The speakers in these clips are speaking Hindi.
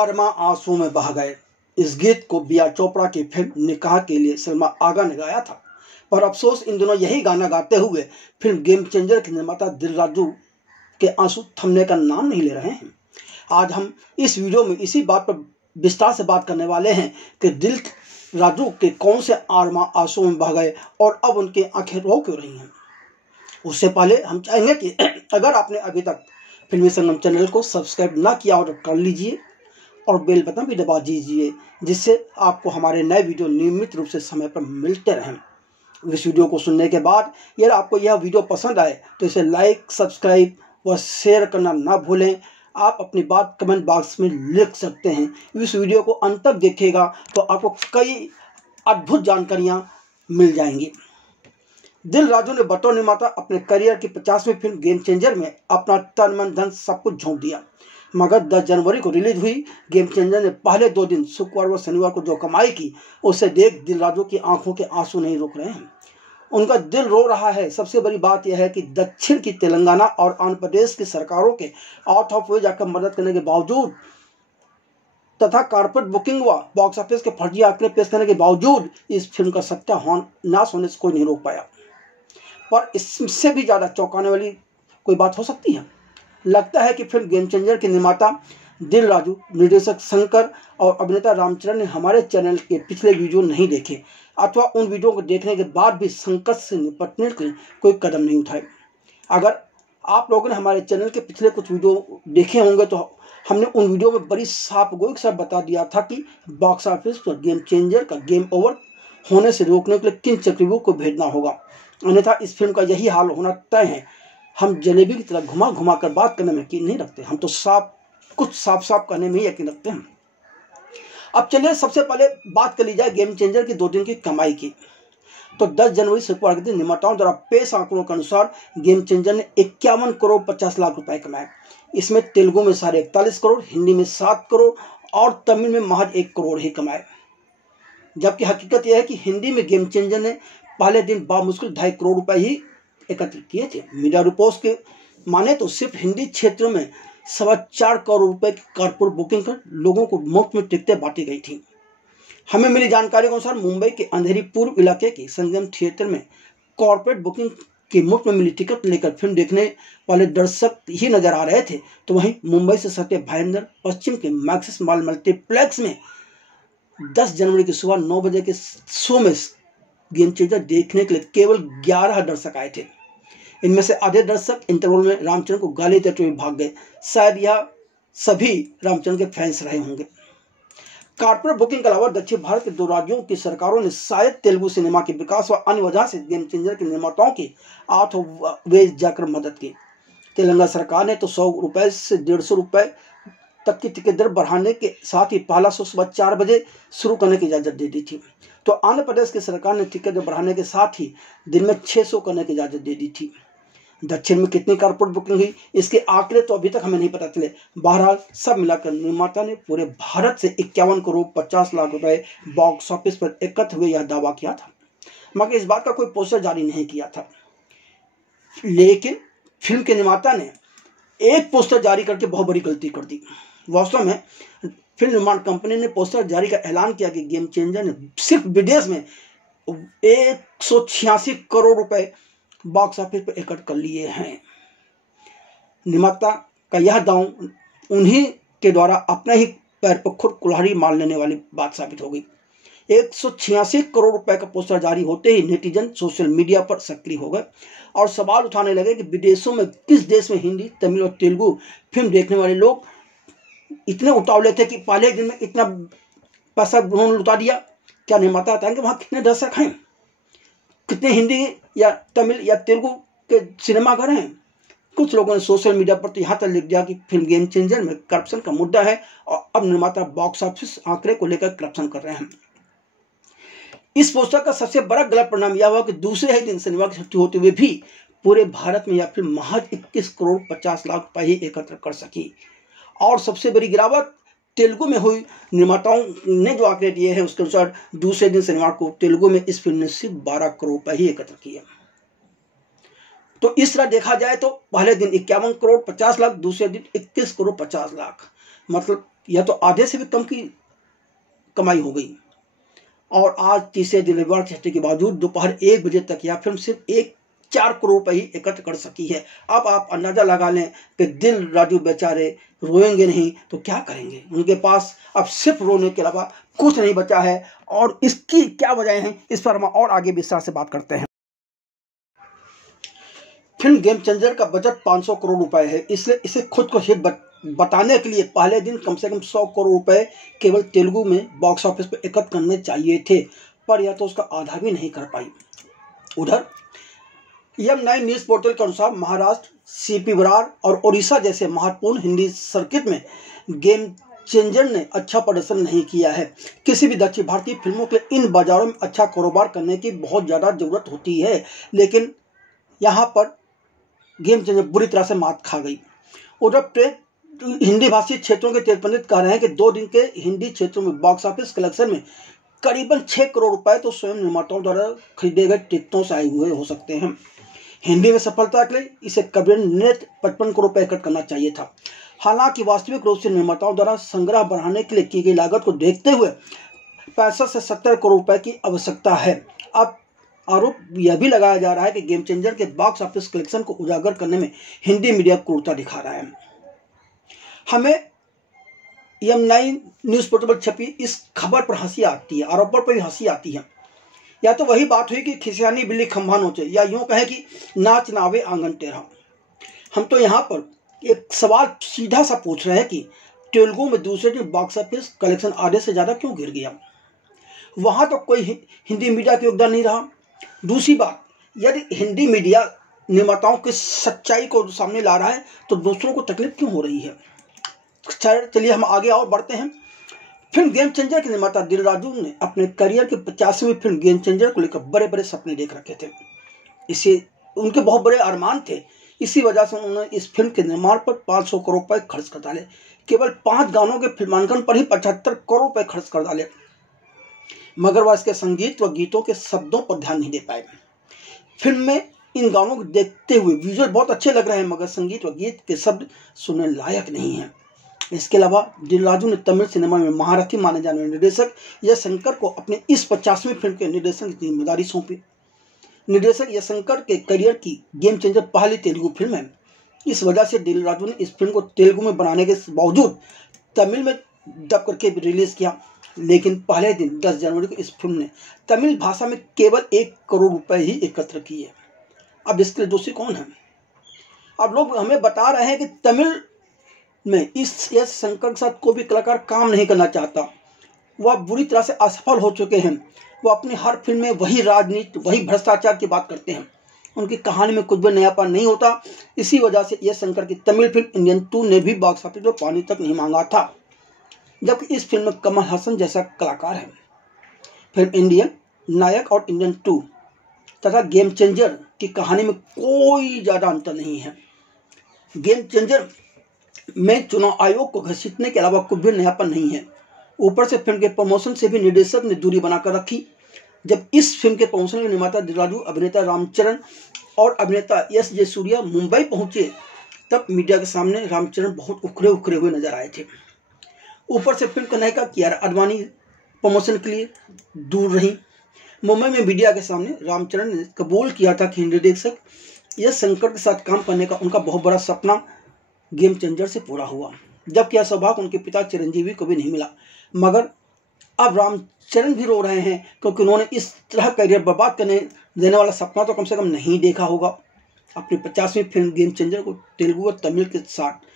आरमा आंसू में बह गए। इस गीत को बिया चोपड़ा की फिल्म निकाह के लिए सलमा आगा ने गाया था, पर अफसोस इन दिनों यही गाना गाते हुए फिल्म गेम चेंजर के निर्माता दिल राजू के आंसू थमने का नाम नहीं ले रहे हैं। आज हम इस वीडियो में इसी बात पर विस्तार से बात करने वाले हैं कि दिल राजू के कौन से आरमा आंसू में बह गए और अब उनकी आंखें रो क्यों रही हैं। उससे पहले हम चाहेंगे कि अगर आपने अभी तक फिल्मी संगम चैनल को सब्सक्राइब ना किया हो तो कर लीजिए और बेल बटन भी दबा दीजिए, जिससे आपको हमारे नए वीडियो नियमित रूप से समय पर मिलते रहें। इस वीडियो को सुनने के बाद यदि आपको यह वीडियो पसंद आए तो इसे लाइक, सब्सक्राइब व शेयर करना ना भूलें। आप अपनी बात कमेंट बॉक्स में लिख सकते हैं। इस वीडियो को अंत तक देखिएगा तो आपको कई अद्भुत जानकारियाँ मिल जाएंगी। दिल राजू ने बतौर निर्माता अपने करियर की 50वीं फिल्म गेम चेंजर में अपना तन मन धन सब कुछ झोंक दिया, मगर 10 जनवरी को रिलीज हुई गेम चेंजर ने पहले 2 दिन शुक्रवार व शनिवार को जो कमाई की, उसे देख दिल राजू की आंखों के आंसू नहीं रुक रहे हैं। उनका दिल रो रहा है। सबसे बड़ी बात यह है कि दक्षिण की तेलंगाना और आंध्र प्रदेश की सरकारों के आउट ऑफ वे जाकर मदद करने के बावजूद तथा कारपेट बुकिंग व बॉक्स ऑफिस के फर्जी आंकड़े पेश करने के बावजूद इस फिल्म का सत्यानाश होने से कोई नहीं रोक पाया। पर इससे भी ज़्यादा चौंकाने वाली कोई बात हो सकती है। लगता है कि फिल्म गेम चेंजर के निर्माता दिल राजू, निर्देशक शंकर और अभिनेता रामचरण ने हमारे चैनल के पिछले वीडियो नहीं देखे अथवा उन वीडियो को देखने के बाद भी संकट से निपटने के लिए कोई कदम नहीं उठाए। अगर आप लोगों ने हमारे चैनल के पिछले कुछ वीडियो देखे होंगे तो हमने उन वीडियो में बड़ी साफ गोई के साथ बता दिया था कि बॉक्स ऑफिस पर गेम चेंजर का गेम ओवर होने से रोकने के लिए किन चक्रव्यूह को भेजना होगा, अन्यथा इस फिल्म का यही हाल होना तय है। हम जलेबी की तरह घुमा घुमा कर बात करने में यकीन नहीं रखते, हम तो साफ करने में ही यकीन रखते हैं। अब चलिए सबसे पहले बात कर ली जाए गेम चेंजर की 2 दिन की कमाई की। तो 10 जनवरी शुक्रवार के दिन निर्माताओं द्वारा पेश आंकड़ों के अनुसार गेम चेंजर ने 51 करोड़ 50 लाख रुपए कमाए। इसमें तेलुगु में 41.5 करोड़, हिंदी में 7 करोड़ और तमिल में महज 1 करोड़ ही कमाए। जबकि हकीकत यह है कि हिंदी में गेम चेंजर ने पहले दिन बामुश्किल 2.5 करोड़ रुपए ही एकत्रित किए थे। मीडिया रिपोर्ट्स के माने तो सिर्फ हिंदी क्षेत्र में 4.25 करोड़ रुपए की कारपोरेट बुकिंग कर लोगों को मुफ्त में टिकटें बांटी गई थी। हमें मिली जानकारी के अनुसार मुंबई के अंधेरी पूर्व इलाके के संगम थिएटर में कॉर्पोरेट बुकिंग की मुफ्त में मिली टिकट लेकर फिल्म देखने वाले दर्शक ही नजर आ रहे थे, तो वहीं मुंबई से सटे भाईंदर पश्चिम के मैक्सिस मॉल मल्टीप्लेक्स में 10 जनवरी की सुबह 9 बजे के शो में गेम चेंजर देखने के लिए केवल 11 दर्शक आए थे। इनमें से आधे दर्शक इंटरवल में रामचरण को गाली देते हुए भाग गए। शायद यह सभी रामचरण के फैंस रहे होंगे। कारपोरेट बुकिंग के अलावा दक्षिण भारत के 2 राज्यों की सरकारों ने शायद तेलुगु सिनेमा के विकास व अन्य वजह से गेम चेंजर के निर्माताओं की आउट ऑफ वे जाकर मदद की। तेलंगाना सरकार ने तो 100 रुपए से 150 रुपए तक की टिकट दर बढ़ाने के साथ ही पहला शो सुबह 4 बजे शुरू करने की इजाजत दे दी थी। तो आंध्र प्रदेश की सरकार ने टिकट दर बढ़ाने के साथ ही दिन में 6 शो करने की इजाजत दे दी थी। दक्षिण में कितनी कारपोरेट बुकिंग हुई इसके आंकड़े तो अभी तक हमें नहीं पता चले। बहरहाल सब मिलाकर निर्माता ने पूरे भारत से 51 करोड़ 50 लाख रुपए बॉक्स ऑफिस पर एकत्र हुए यह दावा किया था, मगर इस बात का कोई पोस्टर जारी नहीं किया था। लेकिन फिल्म के निर्माता ने एक पोस्टर जारी करके बहुत बड़ी गलती कर दी। वास्तव में फिल्म निर्माण कंपनी ने पोस्टर जारी का ऐलान किया कि गेम चेंजर ने सिर्फ विदेश में 186 करोड़ रुपए बॉक्स ऑफिस पर एकत्र कर लिए हैं। निर्माता का यह दांव उन्हीं के द्वारा अपने ही पैर पर खुद कुल्हाड़ी मार लेने वाली बात साबित हो गई। 186 करोड़ रुपए का पोस्टर जारी होते ही नेटिजन सोशल मीडिया पर सक्रिय हो गए और सवाल उठाने लगे कि विदेशों में किस देश में हिंदी, तमिल और तेलुगु फिल्म देखने वाले लोग इतने उतावले थे कि पहले दिन में इतना पैसा उन्होंने लुटा दिया। क्या निर्माता बताएंगे वहाँ कितने दर्शक हैं, कितने हिंदी या तमिल या तेलुगु के सिनेमाघर हैं। कुछ लोगों ने सोशल मीडिया पर तो यहाँ तक लिख दिया कि फिल्म गेम चेंजर में करप्शन का मुद्दा है और अब निर्माता बॉक्स ऑफिस आंकड़े को लेकर करप्शन कर रहे हैं। इस पोस्टर का सबसे बड़ा गलत परिणाम यह हुआ कि दूसरे ही दिन शनिवार की छुट्टी होते हुए भी पूरे भारत में यह फिल्म महज 21 करोड़ 50 लाख रुपए ही एकत्र कर सकी। और सबसे बड़ी गिरावट तेलुगु में हुई। निर्माताओं ने जो आंकड़े दिए हैं उसके अनुसार दूसरे दिन शनिवार को तेलुगु में इस फिल्म ने सिर्फ 12 करोड़ रुपए ही एकत्र किए। तो इस तरह देखा जाए तो पहले दिन 51 करोड़ 50 लाख, दूसरे दिन 21 करोड़ 50 लाख, मतलब या तो आधे से भी कम की कमाई हो गई। और आज तीसरे दिन रविवार की छुट्टी के बावजूद दोपहर 1 बजे तक यह फिल्म सिर्फ 4 करोड़ रुपए ही एकत्र कर सकी है। अब आप अंदाजा लगा लें कि दिल राजू बेचारे रोएंगे नहीं तो क्या करेंगे। उनके पास अब सिर्फ रोने के अलावा कुछ नहीं बचा है, और इसकी क्या वजह है इस पर हम और आगे विस्तार से बात करते हैं। फिल्म गेम चेंजर का बजट 500 करोड़ रुपए है, इसलिए इसे खुद को हिट बताने के लिए पहले दिन कम से कम 100 करोड़ रुपए केवल तेलुगु में बॉक्स ऑफिस पर एकत्र करने चाहिए थे, पर यह तो उसका आधा भी नहीं कर पाई। उधर M9 न्यूज पोर्टल के अनुसार महाराष्ट्र, सीपी विरार और ओडिशा जैसे महत्वपूर्ण हिंदी सर्किट में गेम चेंजर ने अच्छा प्रदर्शन नहीं किया है। किसी भी दक्षिण भारतीय फिल्मों के लिए इन बाजारों में अच्छा कारोबार करने की बहुत ज़्यादा जरूरत होती है, लेकिन यहाँ पर गेम चेंजर बुरी तरह से मात खा गई। उधर हिंदी भाषी क्षेत्रों के तेज पंडित कह रहे हैं कि 2 दिन के हिंदी क्षेत्रों में बॉक्स ऑफिस कलेक्शन में करीबन 6 करोड़ रुपए तो स्वयं निर्माताओं द्वारा खरीदे गए टिकटों से आए हुए हो सकते हैं। हिंदी में सफलता के लिए इसे करीबन नेट 55 करोड़ रुपए एकत्र करना चाहिए था। हालांकि वास्तविक रूप से निर्माताओं द्वारा संग्रह बढ़ाने के लिए की गई लागत को देखते हुए 65 से 70 करोड़ रुपए की आवश्यकता है। अब आरोप यह भी लगाया जा रहा है कि गेम चेंजर के बॉक्स ऑफिस कलेक्शन को उजागर करने में हिंदी मीडिया क्रूरता दिखा रहा है। हमें M9 न्यूज पोर्टल पर छपी इस खबर पर हंसी आती है, आरोपों पर भी हंसी आती है। या तो वही बात हुई कि खिसियानी बिल्ली खंभा नोचे, या यूं कहे कि नाच नावे आंगन टेढ़ा। हम तो यहाँ पर एक सवाल सीधा सा पूछ रहे हैं कि तेलुगु में दूसरे दिन बॉक्स ऑफिस कलेक्शन आधे से ज़्यादा क्यों गिर गया। वहाँ तो कोई हिंदी मीडिया का योगदान नहीं रहा। दूसरी बात, यदि हिंदी मीडिया निर्माताओं की सच्चाई को सामने ला रहा है तो दूसरों को तकलीफ क्यों हो रही है। चलिए हम आगे और बढ़ते हैं। फिल्म गेम चेंजर के निर्माता दिल राजू ने अपने करियर की 50वीं फिल्म गेम चेंजर को लेकर बड़े बड़े सपने देख रखे थे। इसे उनके बहुत बड़े अरमान थे। इसी वजह से उन्होंने इस फिल्म के निर्माण पर 500 करोड़ रुपए खर्च कर डाले। केवल 5 गानों के फिल्मांकन पर ही 75 करोड़ रुपए खर्च कर डाले, मगर वह इसके संगीत व गीतों के शब्दों पर ध्यान नहीं दे पाए। फिल्म में इन गानों को देखते हुए विजुअल बहुत अच्छे लग रहे हैं, मगर संगीत व गीत के शब्द सुनने लायक नहीं हैं। इसके अलावा दिल राजू ने तमिल सिनेमा में महारथी माने जाने वाले निर्देशक यश शंकर को अपनी इस 50वीं फिल्म के निर्देशन की जिम्मेदारी सौंपी। निर्देशक यश शंकर के करियर की गेम चेंजर पहली तेलुगु फिल्म है। इस वजह से दिल राजू ने इस फिल्म को तेलुगु में बनाने के बावजूद तमिल में डब करके रिलीज किया, लेकिन पहले दिन 10 जनवरी को इस फिल्म ने तमिल भाषा में केवल 1 करोड़ रुपए ही एकत्र किए। अब इसके दोषी कौन है। अब लोग हमें बता रहे हैं कि तमिल में इस यश शंकर के साथ कोई भी कलाकार काम नहीं करना चाहता, वह बुरी तरह से असफल हो चुके हैं। वो अपनी हर फिल्म में वही राजनीति, वही भ्रष्टाचार की बात करते हैं। उनकी कहानी में कुछ भी नयापन नहीं होता। इसी वजह से यश शंकर की तमिल फिल्म इंडियन 2 ने भी बॉक्स ऑफिस पर पानी तक नहीं मांगा था, जबकि इस फिल्म में कमल हसन जैसा कलाकार है। फिल्म इंडियन नायक और इंडियन 2 तथा गेम चेंजर की कहानी में कोई ज़्यादा अंतर नहीं है। गेम चेंजर में चुनाव आयोग को घसीटने के अलावा कुछ भी नयापन नहीं है। ऊपर से फिल्म के प्रमोशन से भी निर्देशक ने दूरी बनाकर रखी। जब इस फिल्म के प्रमोशन के निर्माता दिल राजू, अभिनेता रामचरण और अभिनेता यश जयसूर्या मुंबई पहुंचे, तब मीडिया के सामने रामचरण बहुत उखरे हुए नजर आए थे। ऊपर से फिल्म का नायिका कियारा आडवाणी प्रमोशन के लिए दूर रही। मुंबई में मीडिया के सामने रामचरण ने कबूल किया था कि निर्देशक यश शंकर के साथ काम करने का उनका बहुत बड़ा सपना गेम चेंजर से पूरा हुआ, जबकि यह सौभाग्य उनके पिता चिरंजीवी को भी नहीं मिला। मगर अब रामचरण भी रो रहे हैं, क्योंकि उन्होंने इस तरह करियर बर्बाद करने देने वाला सपना तो कम से कम नहीं देखा होगा। अपनी 50वीं फिल्म गेम चेंजर को तेलुगु और तमिल के साथ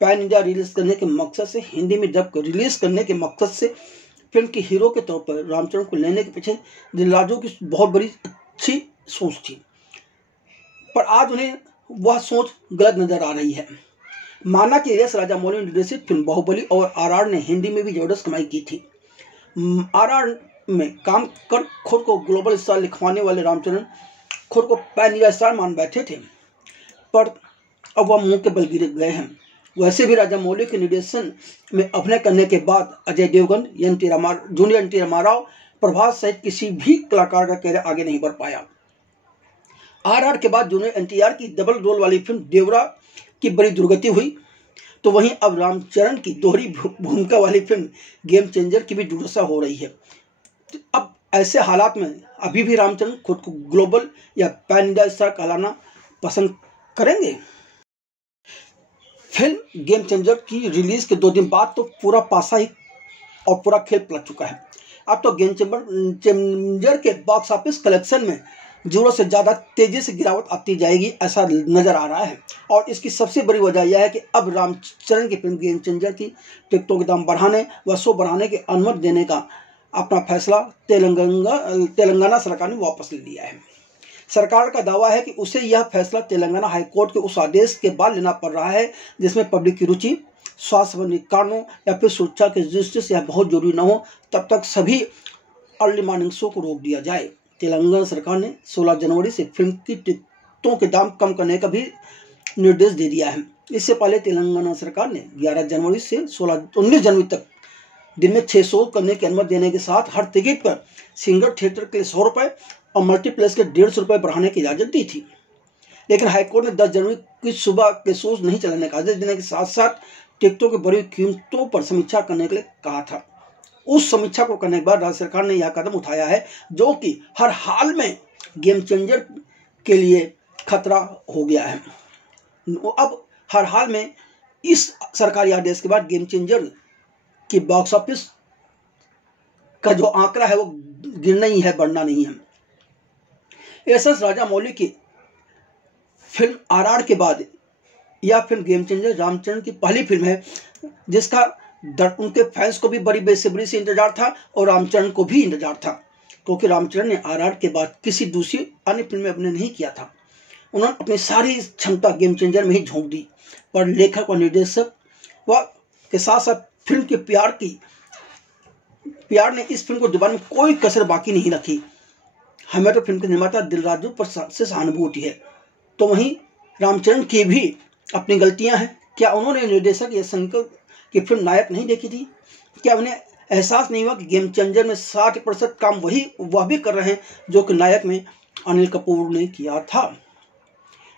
पैन इंडिया रिलीज करने के मकसद से, हिंदी में डब कर रिलीज करने के मकसद से फिल्म के हीरो के तौर पर रामचरण को लेने के पीछे दिल राजू की बहुत बड़ी अच्छी सोच थी, पर आज उन्हें वह सोच गलत नजर आ रही है। माना कि यश राजामौली निर्देशित फिल्म बाहुबली और RR ने हिंदी में भी जबरदस्त कमाई की थी। RR में काम कर खुद को ग्लोबल स्टार लिखवाने वाले रामचरण खुद को पैन इंडिया स्टार मान बैठे थे, पर अब वह मुंह के बल गिर गए हैं। वैसे भी राजामौली के निर्देशन में अभिनय करने के बाद अजय देवगन, जूनियर NT रामाराव, प्रभास सहित किसी भी कलाकार का कैरियर आगे नहीं बढ़ पाया। RR के बाद जूनियर NTR की डबल रोल वाली फिल्म देवरा की बड़ी दुर्गति हुई। तो वहीं अब रामचरण की दोहरी भूमिका वाली फिल्म गेम चेंजर की भी दुर्दशा हो रही है। तो अब ऐसे हालात में अभी भी रामचरण खुद को ग्लोबल या पैन इंडिया स्टार कहलाना पसंद करेंगे? फिल्म गेम चेंजर की रिलीज के 2 दिन बाद तो पूरा पासा ही और पूरा खेल पलट चुका है। अब तो गेम चेंजर के बॉक्स ऑफिस कलेक्शन में जरूरत से ज़्यादा तेजी से गिरावट आती जाएगी, ऐसा नज़र आ रहा है। और इसकी सबसे बड़ी वजह यह है कि अब रामचरण की फिल्म गेम चेंजर की टिकटों के दाम बढ़ाने व शो बढ़ाने की अनुमति देने का अपना फैसला तेलंगाना सरकार ने वापस ले लिया है। सरकार का दावा है कि उसे यह फैसला तेलंगाना हाईकोर्ट के उस आदेश के बाद लेना पड़ रहा है जिसमें पब्लिक की रुचि, स्वास्थ्य संबंधी कारणों या फिर सुरक्षा की दृष्टि से यह बहुत जरूरी न हो, तब तक सभी अर्ली मॉर्निंग शो को रोक दिया जाए। तेलंगाना सरकार ने 16 जनवरी से फिल्म की टिकटों के दाम कम करने का भी निर्देश दे दिया है। इससे पहले तेलंगाना सरकार ने 11 जनवरी से 19 जनवरी तक दिन में 6 शो करने की अनुमति देने के साथ हर टिकट पर सिंगल थिएटर के लिए 100 रुपये और मल्टीप्लेक्स के 150 रुपये बढ़ाने की इजाज़त दी थी। लेकिन हाईकोर्ट ने 10 जनवरी की सुबह के शोज नहीं चलाने का आदेश देने के साथ साथ टिकटों की बढ़ी कीमतों पर समीक्षा करने के लिए कहा था। उस समीक्षा को करने के बाद राज्य सरकार ने यह कदम उठाया है जो कि हर हाल में गेम चेंजर के लिए खतरा हो गया है। अब हर हाल में इस सरकारी आदेश के बाद गेम चेंजर की बॉक्स ऑफिस का जो आंकड़ा है वो गिरना ही है, बढ़ना नहीं है। एसएस राजामौली की फिल्म आरआर के बाद यह फिल्म गेम चेंजर रामचरण की पहली फिल्म है जिसका उनके फैंस को भी बड़ी बेसब्री से इंतजार था और रामचरण को भी इंतजार था, क्योंकि रामचरण ने आरआर के बाद किसी दूसरी अन्य फिल्म में अभिनय नहीं किया था। उन्होंने अपनी सारी क्षमता गेम चेंजर में ही झोंक दी, पर लेखक और निर्देशक व के साथ साथ फिल्म के प्यार ने इस फिल्म को दोबारा में कोई कसर बाकी नहीं रखी। हमें तो फिल्म के निर्माता दिलराजू पर से सहानुभूति है, तो वहीं रामचरण की भी अपनी गलतियां हैं। क्या उन्होंने निर्देशक या शंकर की फिल्म नायक नहीं देखी थी? क्या उन्हें एहसास नहीं हुआ कि गेम चेंजर में 60% काम वह भी कर रहे हैं जो कि नायक में अनिल कपूर ने किया था?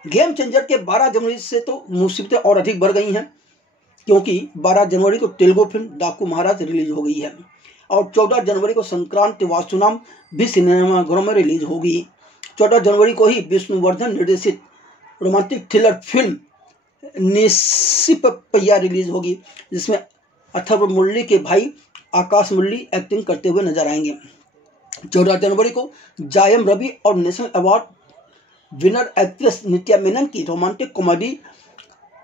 गेम चेंजर के 12 जनवरी से तो मुसीबतें और अधिक बढ़ गई हैं, क्योंकि 12 जनवरी को तेलुगु फिल्म डाकू महाराज रिलीज हो गई है और 14 जनवरी को संक्रांति वास्तुनाम भी सिनेमाघरों में रिलीज होगी। 14 जनवरी को ही विष्णुवर्धन निर्देशित रोमांटिक थ्रिलर फिल्म निस्सिपैया रिलीज होगी, जिसमें अथर्व मुरली के भाई आकाश मुरली एक्टिंग करते हुए नजर आएंगे। 14 जनवरी को जायम रवि और नेशनल अवार्ड विनर एक्ट्रेस नित्या मेनन की रोमांटिक कॉमेडी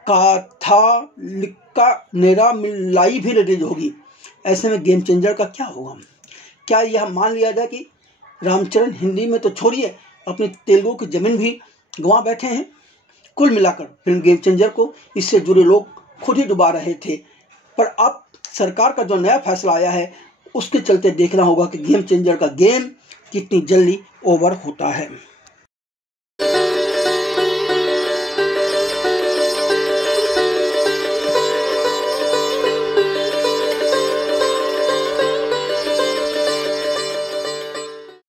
काथालिका नेरा मिलाई भी रिलीज होगी। ऐसे में गेम चेंजर का क्या होगा? क्या यह मान लिया जाए कि रामचरण हिंदी में तो छोड़िए अपनी तेलुगु की जमीन भी गंवा बैठे हैं? कुल मिलाकर फिल्म गेम चेंजर को इससे जुड़े लोग खुद ही डुबा रहे थे, पर अब सरकार का जो नया फैसला आया है उसके चलते देखना होगा कि गेम चेंजर का गेम कितनी जल्दी ओवर होता है।